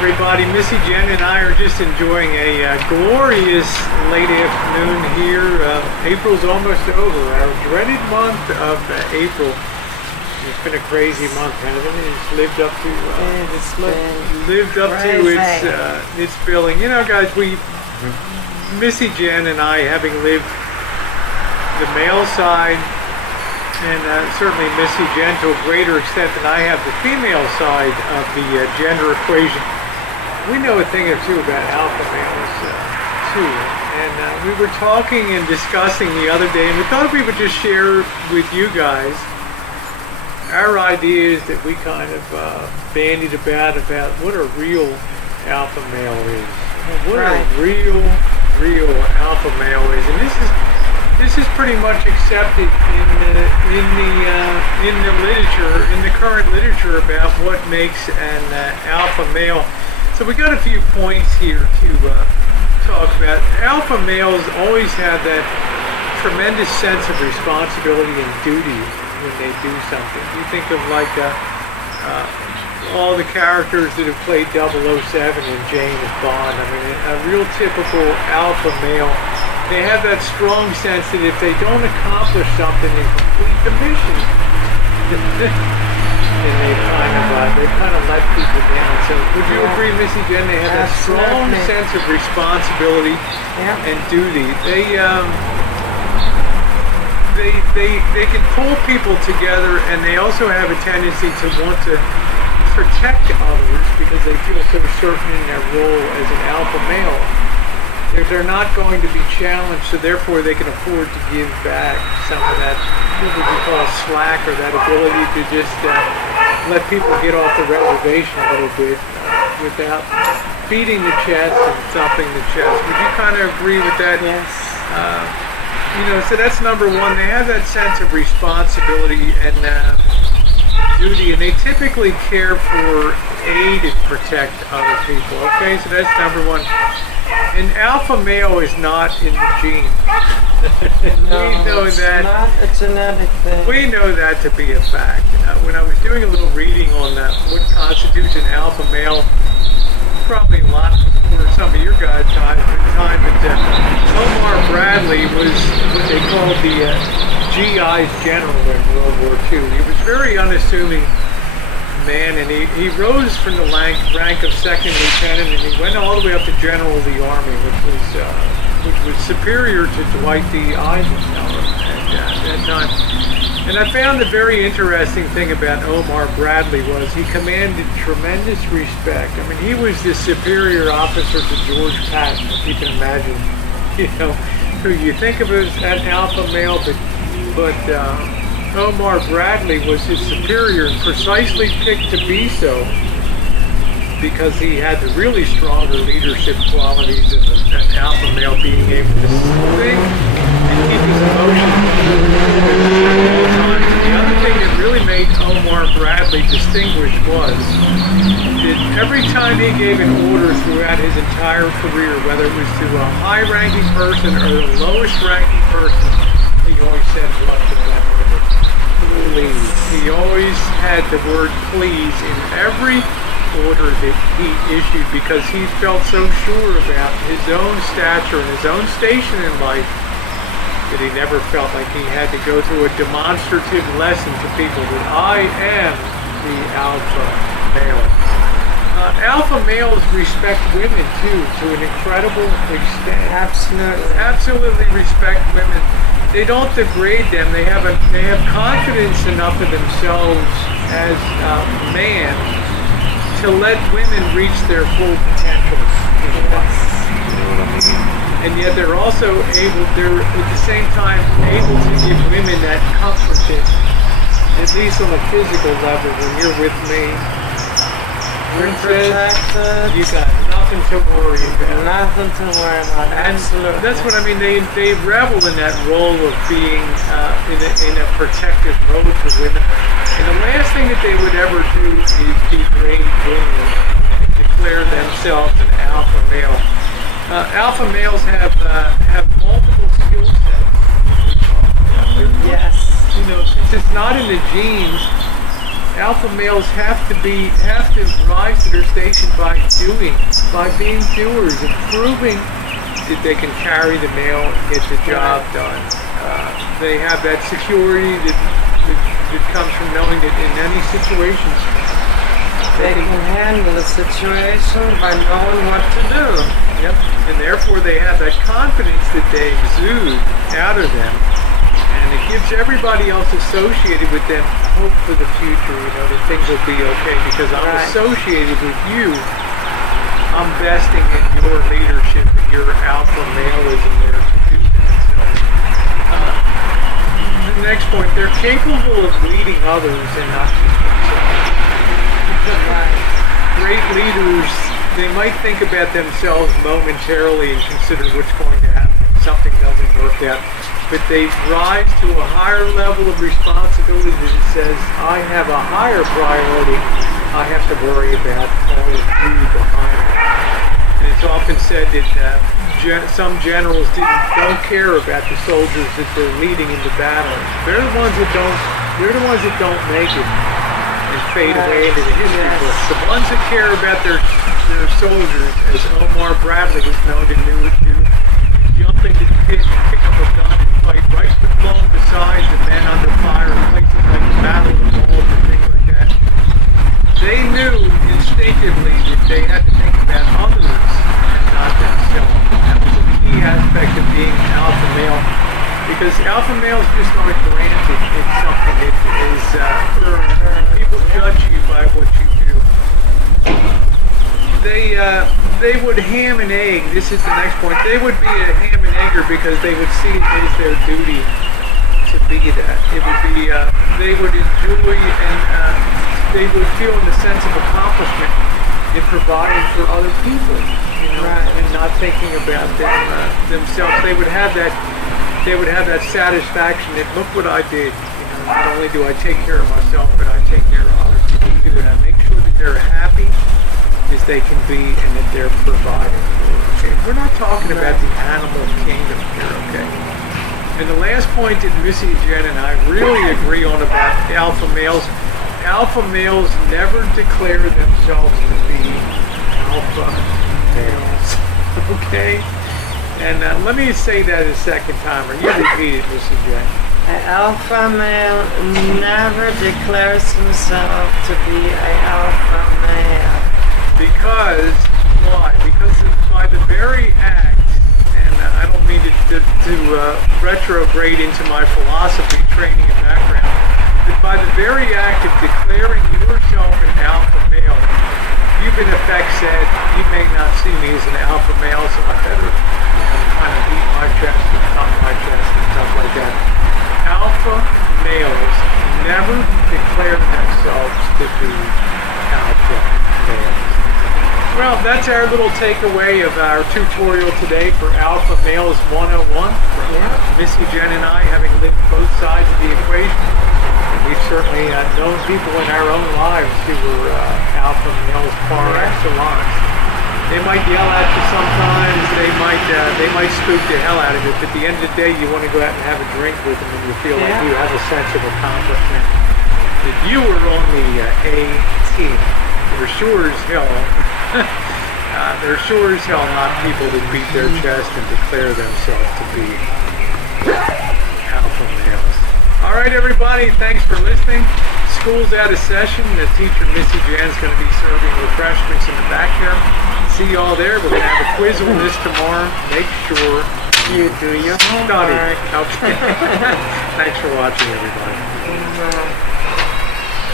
everybody. Missy, Jen, and I are just enjoying a glorious late afternoon here. April's almost over. Our dreaded month of April. It's been a crazy month, hasn't it? It's lived up to its billing. You know, guys, Missy, Jen, and I, having lived the male side, and certainly Missy, Jen, to a greater extent than I have the female side of the gender equation. We know a thing or two about alpha males, too. And we were talking and discussing the other day, and we thought we would just share with you guys our ideas that we kind of bandied about what a real alpha male is. What a real alpha male is. And this is pretty much accepted in the literature, in the current literature about what makes an alpha male. So we got a few points here to talk about. Alpha males always have that tremendous sense of responsibility and duty when they do something. You think of like all the characters that have played 007 and James Bond. I mean, a real typical alpha male. They have that strong sense that if they don't accomplish something and complete the mission, then they kind of let people down. So would you agree, Missy Jen? They have that strong sense of responsibility and duty. They can pull people together, and they also have a tendency to want to protect others because they feel so certain in their role as an alpha male. They're not going to be challenged, so therefore they can afford to give back some of that, what we call slack, or that ability to just let people get off the reservation a little bit without beating the chest and thumping the chest. Would you kind of agree with that? Yes. So that's number one. They have that sense of responsibility and duty, and they typically care for, aid, and protect other people. Okay, so that's number one. An alpha male is not in the genes. We know that. It's not a genetic thing. We know that to be a fact. When I was doing a little reading on what constitutes an alpha male, probably a lot before some of your guys' time, but Omar Bradley was what they called the GI's general in World War II. He was very unassuming man, and he rose from the rank of second lieutenant, and he went all the way up to general of the army, which was superior to Dwight D. Eisenhower at that time. And I found the very interesting thing about Omar Bradley was he commanded tremendous respect. I mean, he was the superior officer to George Patton, if you can imagine, who you think of as an alpha male, but Omar Bradley was his superior, and precisely picked to be so because he had the really stronger leadership qualities of an alpha male, being able to think and keep his emotions at all times. And the other thing that really made Omar Bradley distinguished was that every time he gave an order throughout his entire career, whether it was to a high-ranking person or the lowest-ranking person, he always said what to them. Please. He always had the word please in every order that he issued because he felt so sure about his own stature and his own station in life that he never felt like he had to go through a demonstrative lesson to people that I am the alpha male. Alpha males respect women too, to an incredible extent. Absolutely respect women. They don't degrade them. They have confidence enough in themselves as a man to let women reach their full potential in life. You know what I mean? And yet they're also they're at the same time able to give women that comfort that, at least on a physical level, when you're with me, protected. You got nothing to worry about. Nothing to worry about. Absolutely. That's what I mean. They revel in that role of being in a protective role for women. And the last thing that they would ever do is degrade women and declare themselves an alpha male. Alpha males have multiple skill sets. Yes. Since it's not in the genes, alpha males have to rise to their station by being doers, and proving that they can carry the mail and get the job done. They have that security that comes from knowing that in any situation They can handle the situation by knowing what to do. Yep. And therefore they have that confidence that they exude out of them. And it gives everybody else associated with them hope for the future, that things will be okay because I'm associated with you. I'm vesting in your leadership and your alpha maleism there to do that. So, the next point, they're capable of leading others and not just themselves. Great leaders, they might think about themselves momentarily and consider what's going to happen if something doesn't work out, but they rise to a higher level of responsibility that says, I have a higher priority. I have to worry about all of you behind me. And it's often said that some generals don't care about the soldiers that they're leading into battle. They're the ones that don't make it and fade away into the history books. The ones that care about their soldiers, as Omar Bradley was known to do, jump into the pit and pick up a gun and fight right along beside the men under fire in places like the Battle of the Bulge and things like that. They knew instinctively that they had to think about others and not themselves. That was a key aspect of being an alpha male, because alpha males just aren't granted. It's something that is earned. People judge you by what you do. They would ham and egg. This is the next point. They would be a ham and egger because they would see it as their duty to be that. It would be they would enjoy and they would feel the sense of accomplishment in providing for other people, and not thinking about themselves. They would have that. They would have that satisfaction that look what I did. Not only do I take care of myself, but I take care of other people too. And I make sure that they're happy as they can be and that they're providing. Okay, we're not talking about the animal kingdom here. Okay. And the last point that Missy, Jen, and I really agree on about alpha males. Alpha males never declare themselves to be alpha males. Okay. And let me say that a second time, or you repeat it, Mrs. J. An alpha male never declares himself to be an alpha male. Because, why? Because by the very act, and I don't mean to retrograde into my philosophy, training, and background, but by the very act of declaring yourself an alpha male, you've in effect said, you may not see me as an alpha male, so I better kind of beat my chest and pump my chest and stuff like that. Alpha males never declare themselves to be alpha males. Well, that's our little takeaway of our tutorial today for Alpha Males 101. Missy, Jen, and I, having lived both sides of the equation, we've certainly known people in our own lives who were alpha males par excellence. They might yell at you sometimes. They might spook the hell out of you. But at the end of the day, you want to go out and have a drink with them, and you feel like you have a sense of accomplishment. That you were on the A team. They're sure as hell. They're sure as hell not people that beat their chest and declare themselves to be alpha males. All right, everybody. Thanks for listening. School's out of session. The teacher, Missy Jan's, going to be serving refreshments in the back here. See you all there. We're going to have a quiz on this tomorrow. Make sure you do your study. Okay. Thanks for watching, everybody.